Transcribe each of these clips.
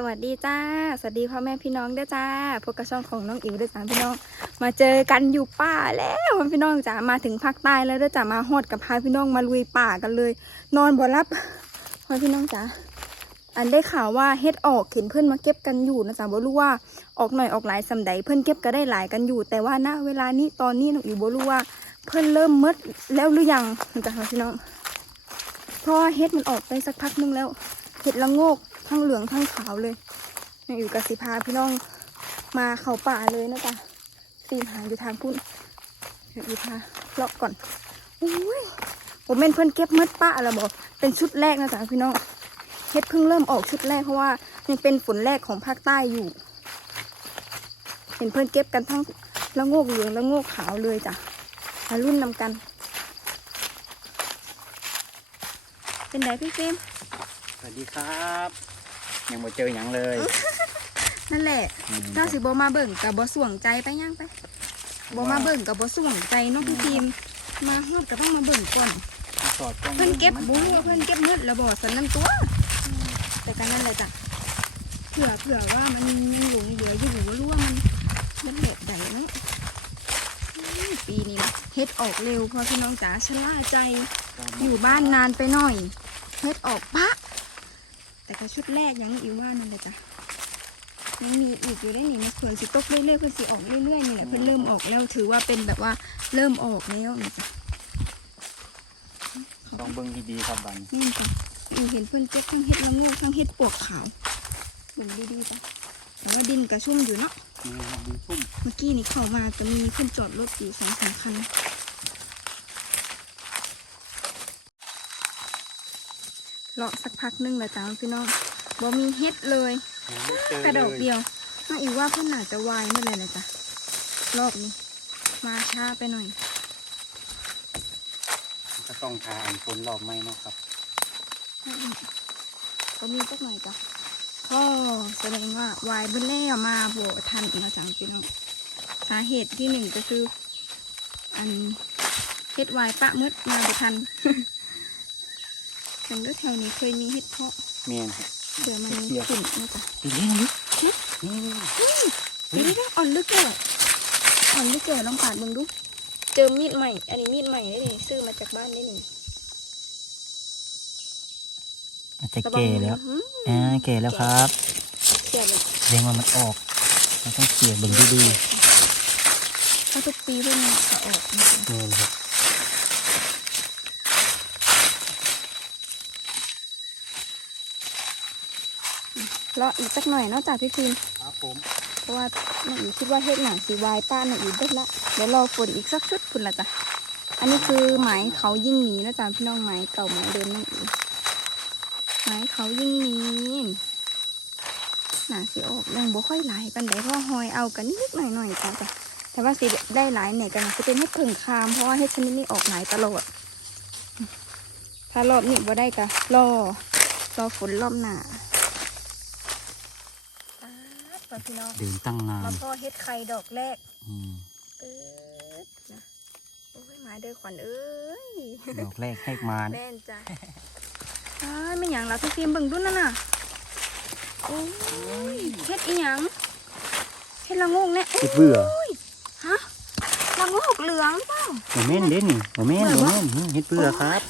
สวัสดีจ้า สวัสดีพ่อแม่พี่น้องด้วยจ้าพบกับช่องของน้องอิ๋วด้วยจ้าพี่น้อง มาเจอกันอยู่ป่าแล้วพี่น้องจ๋ามาถึงภาคใต้แล้วด้วยจ้ามาฮอดกับพาพี่น้องมาลุยป่ากันเลย นอนบ่รับพ่อพี่น้องจ๋าอันได้ข่าวว่าเฮ็ดออกเห็นเพื่อนมาเก็บกันอยู่นะจ๊ะบ่รู้ว่าออกหน่อยออกหลายสำใดเพื่อนเก็บก็ได้หลายกันอยู่ แต่ว่าณเวลานี้ตอนนี้น้องอิ๋วบ่รู้ว่าเพื่อนเริ่มมืดแล้วหรือยังนะจ๊ะพี่น้องเพราะเฮ็ดมันออกไปสักพักนึงแล้วเห็ดละโงก ทั้งเหลืองทั้งขาวเลยนี่อยู่กับสิพาพี่น้องมาเขาป่าเลยนะจ๊ะสีหาอยู่ทางพุ่นเดี๋ยวอีพาเลาะก่อนอุ้ยผมเป็นเพื่อนเก็บมัดป้าแล้วบอกเป็นชุดแรกนะจ๊ะพี่น้องเฮ็ดเพิ่งเริ่มออกชุดแรกเพราะว่ายังเป็นฝนแรกของภาคใต้อยู่ เห็นเพื่อนเก็บกันทั้งละโงกเหลืองละโงกขาวเลยจ้ะมารุ่นนำกัน เป็นไงพี่เฟมสวัสดีครับ ยังบ่เจอหยังเลย นั่นแหละอืมถ้าสิบมาเบิ่งกับบส่วงใจไปย่างไปบมาเบิ่งกับบส่วงใจเน้องพี่ทีมมาฮอดก็ต้องมาเบิ่งก่อน สอดตรงเพิ่นเก็บบุ้งเพิ่นเก็บมืดระบอสันน้ำตัว แต่กันนั่นแหละจ้ะเผื่อเผื่อว่ามันยังหลงเหลืออยู่บ่รู้ว่ามันมันแบบใดเนาะอืมปีนี้นะเฮ็ดออกเร็วเพราะพี่น้องจ๋าชะล่าใจ อยู่บ้านนานไปหน่อย เฮ็ดออกปะ แต่ก็ชุดแรกยังอีกว่านั่นแหละจ้ะยังมีอีกอยู่ได้นี่มีควรสิตกเรื่อยๆเพื่อนสิออกเรื่อยๆนี่แหละเพื่อนเริ่มออกแล้วถือว่าเป็นแบบว่าเริ่มออกแล้วนี่จ้ะต้องเบิ่งดีๆครับบัดนนี่จ้ะอีเห็นเพื่อนเจ๊กทั้งเห็ดละโงูทั้งเห็ดปวกขาวเบิ่งดีๆจ้ะแต่ว่าดินกระชุ่มอยู่เนาะนี่ครับดูชุ่มเมื่อกี้นี่เข้ามาจะมีเพื่อนจอดรถอยู่สองสามคัน เลาะสักพักหนึงแล้วจ้ะพี่น้องบ่มีเห็ดเลยยังไม่เจอกระดอกเลยเดียวมาอีกว่าเพื่อนอาจจะวายเมื่อไรนะจ๊ะรอบนี้ มาช้าไปหน่อยก็ต้องทาอันฝนรอบไม่เนาะครับก็มีสักหน่อยจ้ะก็แสดงว่าวายเบิ้แล้วมาโบทันนะจ๊ะพี่น้องสาเหตุที่หนึ่งก็คือ อันเฮ็ดวายปะมืดมาบ่ทัน แต่ก็แถวนี้เคยมีเฮ็ดเพาะเมียนครับเดี๋ยวมันเฮ็ดเขี้ยวขุ่นนะจ๊ะปีนี้นี่นี่เดี๋ยวนี้อ่อนลึกแก่อ่อนลึกแก่ลองปาดมึงดู เจอมีดใหม่ อันนี้มีดใหม่ได้นี่ซื้อมาจากบ้านได้นี่อาจจะแก่แล้วอืมอ่าแก่แล้วครับแก่เลยแสดงว่ามันออกเราต้องเกี่ยเบิ่งดีถ้าทุกปีเพื่อนจะออกนะคะๆ เมียนครับรออีกสักหน่อยเนอกจากพี่ฟิล์มครับผมเพราะว่าน้องอีคิดว่าเฮ็ดหนังสีวายป้าน้องอีเบิดละเดี๋ยวรอฝนอีกสักชุดคุณละจ้ะอันนี้คือไหมเขายิ่งหนีนะจ๊ะพี่น้องไหมเก่าไหมเดิมน้องอีไหมเขายิ่งหนีหนาสีออกยังบ่ค่อยหลายปันไดเพราะว่าหอยเอากันนิดหน่อยหน่อยๆจ้ะจ้ะแต่ว่าสีได้หลายเนี่ยกันจะเป็นเฮ็ดผึ่งคามเพราะว่าเฮ็ดชนิดนี้ออกหลายตลอดถ้ารอบนี้บ่ได้ก็รอรอฝนรอบหน้า ป๊าดพี่น้องเดินตั้งนามานพ่อเฮ็ดไข่ดอกแรกอืมเอิดนะโอ้ยหมาเด้อขวัญเอ้ยดอกแรกให้มานแม่นจ้ะอ้ายไม่หยังละพี่ฟิล์มเบิ่งดูนั่นน่ะโอ้ยเฮ็ดอีหยังเฮ็ดละโงกเนี่ยเฮ็ดเบื่อฮะละโงกเหลืองเปล่าบ่แม่นเด้นี่บ่แม่นเบื่บ่อบ่แม่นอืมเฮ็ดเบื่อครับ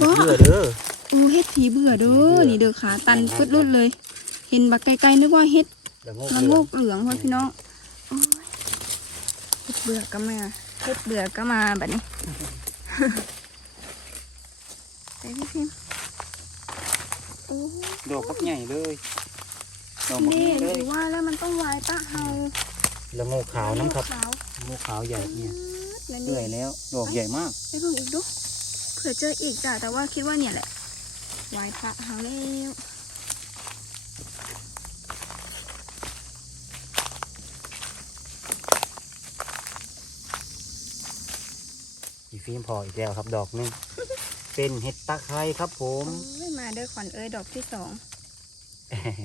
บ่เฮ็ดเบื่อเด้อโอ้เฮ็ดผีเบื่อเด้อนี่เด้อขาตันฟึดรุดเลย เห็นบักไกลๆนึกว่าเฮ็ด ละโงกละเหโงลืองกเหลืองพ่อพี่น้องโอ้ยเฮ็ดเบื่อก็มาเฮ็ดเบื่อก็มาแบบนี้ไปพี่พิมพ์โอ้ยดอกบักใหญ่เลยดอกบักนี่ใหญ่เลหยรือว่าแล้วมันต้องวายปะเฮาละโงกขาวน้ำครับขาวละโงกขาวใหญ่เนี่ยแล้วเปื่นี่อยแล้ว ดอกใหญ่มากไปเบิ่งอีกดูเผื่อเจออีกจ้ะแต่ว่าคิดว่าเนี่ยแหละวายปะเฮาแล้ว ฟิล์มพออีกแล้วครับ ดอกหนึง เป็นเห็ดตะไคร้ครับผมโอ้ยมาเด้อขวัญเอ้ยดอกที่สอง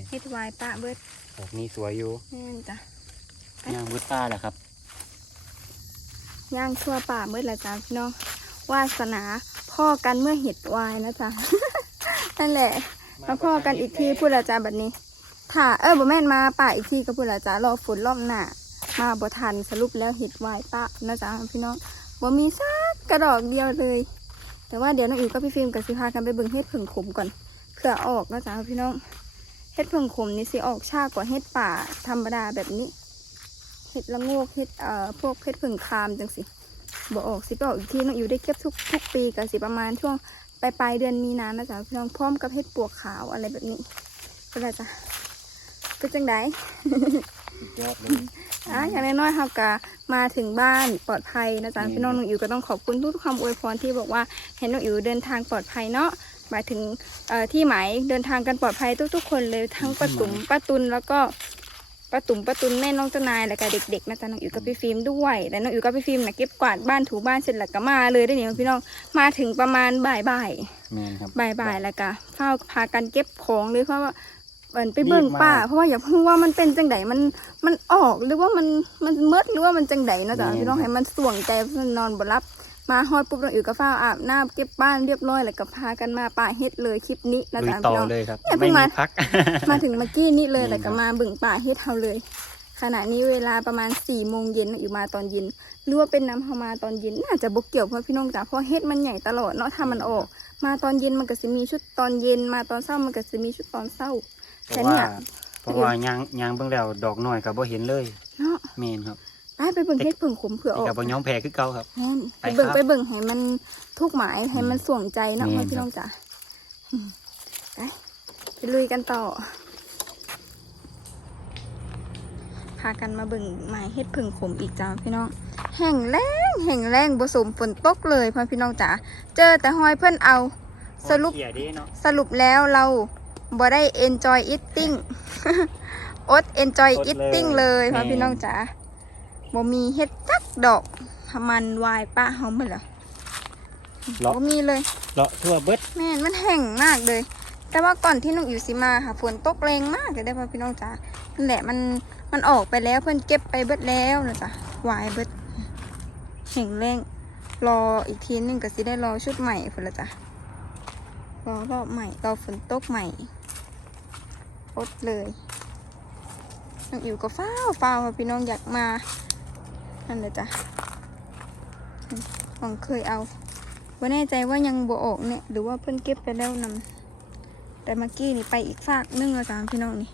เฮ็ดวายปะเบิดดอกนี้สวยอยู่แน่นจ้ะย่างบุตตาแหละครับย่างทั่วป่าเบิดละจ้ะพี่น้องวาสนาพ่อกันเมื่อเห็ดวายนะจ๊ะนั่นแหละมาพ่อกันอีกทีพูดละจ้าบัดนี้ค่ะเออบ่แม่นมาป่าอีกทีก็พูดและจ้ารอฝนรอบหน้ามาบ่ทันสรุปแล้วเห็ดวายปะนะจ๊ะพี่น้องบ่มีสักก ระดอกเดียวเลย แต่ว่าเดี๋ยวน้องอิ๋วกับพี่ฟิล์มกับสิพากันไปเบิ่งเห็ดผึ่งขมก่อนเผื่อออกนะจ๊ะพี่น้องเห็ดผึ่งขมนี่สิออกชากว่าเห็ดป่าธรรมดาแบบนี้เห็ดละโงกเห็ดเอ่อพวกเห็ดผึ่งคามจังสิบ่ออกสิไปออกอีกทีน้องอิ๋วได้เก็บทุกทุกปีก็สิประมาณช่วงปลายปลายเดือนมีนานะจ๊ะพี่น้องพร้อมกับเห็ดปวกขาวอะไรแบบนี้ก็ได้จ้ะเป็นจังไดสุดย อดเลยอะอย่างน้อยๆเราก็มาถึงบ้านปลอดภัยนะจ๊ะอืมพี่น้องน้องอิ๋วก็ต้องขอบคุณทุกๆคำอวยพรที่บอกว่าเห็นน้องอิ๋วเดินทางปลอดภัยเนาะหมายถึงเอ่อที่หมายเดินทางกันปลอดภัยทุกๆ คนเลยทั้งป้าตุ๋มป้าตุนแล้วก็ป้าตุ๋มป้าตุนแม่น้องเจ้านายแล้วก็เด็กๆนะจ๊ะน้องอิ๋วกับพี่ฟิล์มด้วยแต่น้องอิ๋วกับพี่ฟิล์มนะเก็บกวาดบ้านถูบ้านเสร็จแล้วก็มาเลยได้เนี่ยพี่น้องมาถึงประมาณบ่ายๆ แม่นครับบ่ายๆแล้วก็เฝ้าพากันเก็บของเลยเพราะว่า เอินไปเบิ่งรีบมากป่า เพราะว่าอยากรู้ว่ามันเป็นจังไดมันมันออกหรือว่ามันมันเมดหรือว่ามันจังไดเนาะแต่แม่นพี่น้องให้มันส่วงใจมันนอนบ่รับมาฮอดปุ๊บน้องอิ๋วก็เฝ้าอาบน้ำเก็บบ้านเรียบร้อยแล้วก็พากันมาป่าเฮ็ดเลยคลิปนี้นะลุยจ๊ะต่อพี่น้อง เลยครับ เนี่ยเพิ่ไม่งมีมาพัก มาถึงเมื่อกี้นี้เลยนี่แล้วก็ครับมาบึงป่าเฮ็ดเฮาเลย ขณะนี้เวลาประมาณ4ี่โมงเย็นน้องอิ๋วมาตอนเย็นหรือว่าเป็นน้ำเฮามาตอนเย็นน่าจะบกเกี่ยวเพราะพี่น้องจ๋าเพราะเฮ็ดมันใหญ่ตลอดเนาะถ้ามันออก มาตอนเย็นมันก็จะมีชุดตอนเย็น มาตอนเช้ามันก็จะมีชุดตอนเช้า เพแต่ราะเนี่ว่ายเพราะว่ายางยางเบิ่งแล้วดอกน้อยก็บ่เห็นเลยเนาะแม่นครับไปไปเบิ่งเฮ็ดผึ่งขมเผื่ออนี่อกก็บ่ยอมแพ้คือเก่าครับแม่นไปไปเบิ่งครับไปเบิ่งให้มันทุกหมายให้มันส่วงใจเนาะแม่พ่อนพี่ครับน้องจ๋าอืมไปไปลุยกันต่อพากันมาเบิ่งหมายเฮ็ดผึ่งขมอีกจ้าพี่น้องแห่งแรงแห่งแรงบ่สมฝนตกเลยพ่อพี่น้องจ๋าเจอแต่หอยเพิ่นเอาสรุปเขี่ยเด้เนาะสรุปแล้วเรา บ่ได้ enjoy eating อด enjoy อดเลย eating เลยพ่อแม่พี่น้องจ๋าบ่มีเฮ็ดจักดอกมันวายป้าเฮาหมดแล้วเลาะบ่มีเลย เลาะทั่วเบิดแม่นมันแห้งมากเลย แต่ว่าก่อนที่น้องอิ๋วสิมาค่ะฝนตกแรงมากเลยได้อพ่อพี่น้องจ๋านั่นแหละมันมันออกไปแล้วเพิ่นเก็บไปเบิดแล้วนะจ๊ะวายเบิดแห้งแรงรออีกทีนึงก็สิได้รอชุดใหม่พุ่นละจ้ะรอรอบใหม่รอฝนตกใหม่ อดเลยน้องอิ๋วก็ฟ้าวฟ้าวพี่น้องอยากมา นั่นเลยจ้ะของเคยเอาว่าแน่ใจว่ายังบออกเนี่ย หรือว่าเพิ่นเก็บไปแล้วนำแต่เมื่อกี้นี่ไปอีกฝากนึ่งแล้วจ้าพี่น้องนี่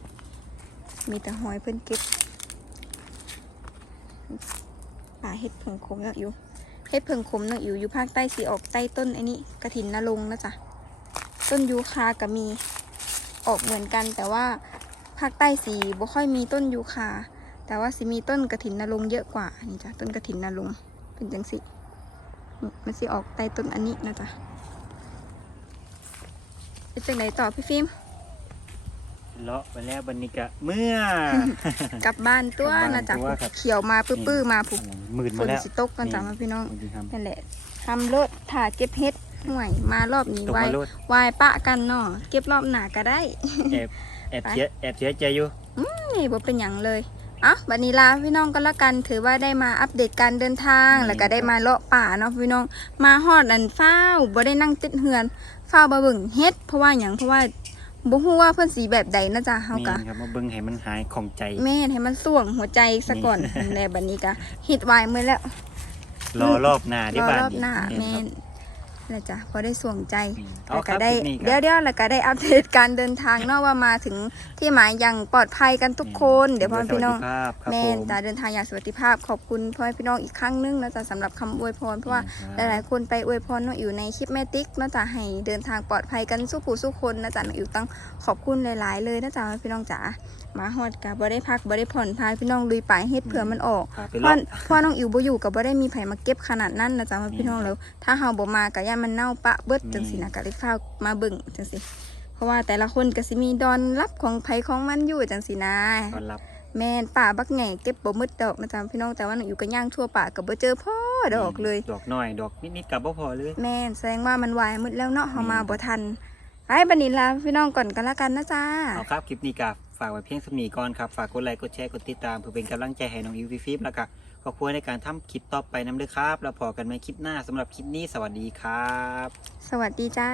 มีแต่หอยเพิ่นเก็บป่าเห็ดผงขมนักอยู่เห็ดผงขมนักอยู่อยู่ภาคใต้สีออกใต้ต้นไอ้นี่กระถินนรงนะจ๊ะ ต้นยูคากับมี ออกเหมือนกัน แต่ว่าภาคใต้สีบ่ค่อยมีต้นยูคา แต่ว่าสิมีต้นกระถินนรงค์เยอะกว่า นี่จ้ะต้นกระถินนรงค์เป็นจังสินี่มันสิออกใต้ต้นอันนี้นะจ๊ะเป็นจังไหนต่อพี่ฟิล์มเลาะไปแล้วบัดนี้ก็เมื่อกลับบ้านตัวกลับบ้านนะจ๊ะตัวครับเขียวมาปื้อๆมาผูกหมื่นฝมานแล้วสิตกกันจ้ะนี่มาพี่น้องสวัสดีครับนั่นแหละทำรถถ่าเก็บเฮ็ด ห่วยมารอบนี้ตกไว้มาโลดวายปะกันเนาะเก็บรอบหน้าก็ได้ แอบแอบไปเสียแอบเสียใจอยู่ นี่บ่เป็นหยังเลยเอะบัดนี้ลาพี่น้องก็แล้วกัน ถือว่าได้มาอัปเดตการเดินทางแล้วก็ได้มาเลาะป่าเนาะพี่น้อง มาฮอดอันฟ้าวบ่ได้นั่งติดเฮือนฟ้าวบ่เบิ่งเฮ็ด เพราะว่าหยังเพราะว่าบ่ฮู้ว่าเพิ่นสีแบบใดนะจ๊ะเฮาก็แม่นครับมาเบิ่งให้มันหายของใจ แม่นให้มันส่วงหัวใจซะก่อนแล้วบัดนี้ก็ฮิตไว้มื้อแล้วรอรอบหน้ารได้อบ้านรอบหน้านี่แม่ครับน แล้วจ้ะพอได้ส่วงใจเอาแล้วคก็รับได้คลิปนี้ครับ เดี๋ยวเดี๋ยวแล้วก็ได้อัปเดตการเดินทางเนาะว่ามาถึงที่หมายอย่างปลอดภัยกันทุกคน เดี๋ยวพ่อพี่น้อง สวัสดีครับครับแม่ผนมจะเดินทางอย่างสวัสดิภาพขอบคุณพ่อแม่พี่น้องอีกครั้งหนึงนะจ๊ะสำหรับคำอวยพรเพราะว่าหลายๆคนไปอวยพรน้องอิ๋วในคลิปแม่ติ๊กนะจ๊ะให้เดินทางปลอดภัยกันสู้ผู้สู้คนนะจ๊ะน้องอิ๋วต้องขอบคุณหลาย ๆ เลยนะจ๊ะพ่อแม่พี่น้องจ๋ามาฮอดกับบ่ได้พักบ่ได้ผ่อนพาพี่น้องลุยป่าเฮ็ดเผื่อมันออกพาไปเพรอราะบเพราะน้องอิ๋วบ่อยู่กับบ่ได้มีไผมาเก็บขนาดนั้นนะจ๊ะพ่อแม่พี่น้องแล้ว ถ้าเฮาบ่มาก็ย่ามันเน่าปะเบิดจังซี่นะก็เลยฟ้าวมาเบิ่งจังซี่ เพราะว่าแต่ละคนก็สิมีดอนรับของไผของมันอยู่จังซี่นะต้อนรับแม่นป่าบักแหง่เก็บบ่หมืดดอกนะจ๊ะพี่น้องแต่ว่าหนูอยู่กันย่างทั่วป่ากับบ่เจอพ่อดอกเลย ดอกน้อย ดอกนิดๆกับบ่พอเลย แม่นแสดงว่ามันวายหมืดแล้วเนาะเฮามาบ่ทันไปบัดนี้ลาพี่น้องก่อนกันละกันนะจ๊ะ เอาครับ คลิปนี้กับ ฝากไว้เพียงสมีก่อนครับฝากกดไลค์กดแชร์กดติดตามเพื่อเป็นกำลังใจให้น้องอิวฟิฟิปแล้วก็ขอบคุณในการทำคลิปต่อไปน้ำเด้อครับ แล้วพอกันไหมคลิปหน้าสำหรับคลิปนี้สวัสดีครับ สวัสดีจ้า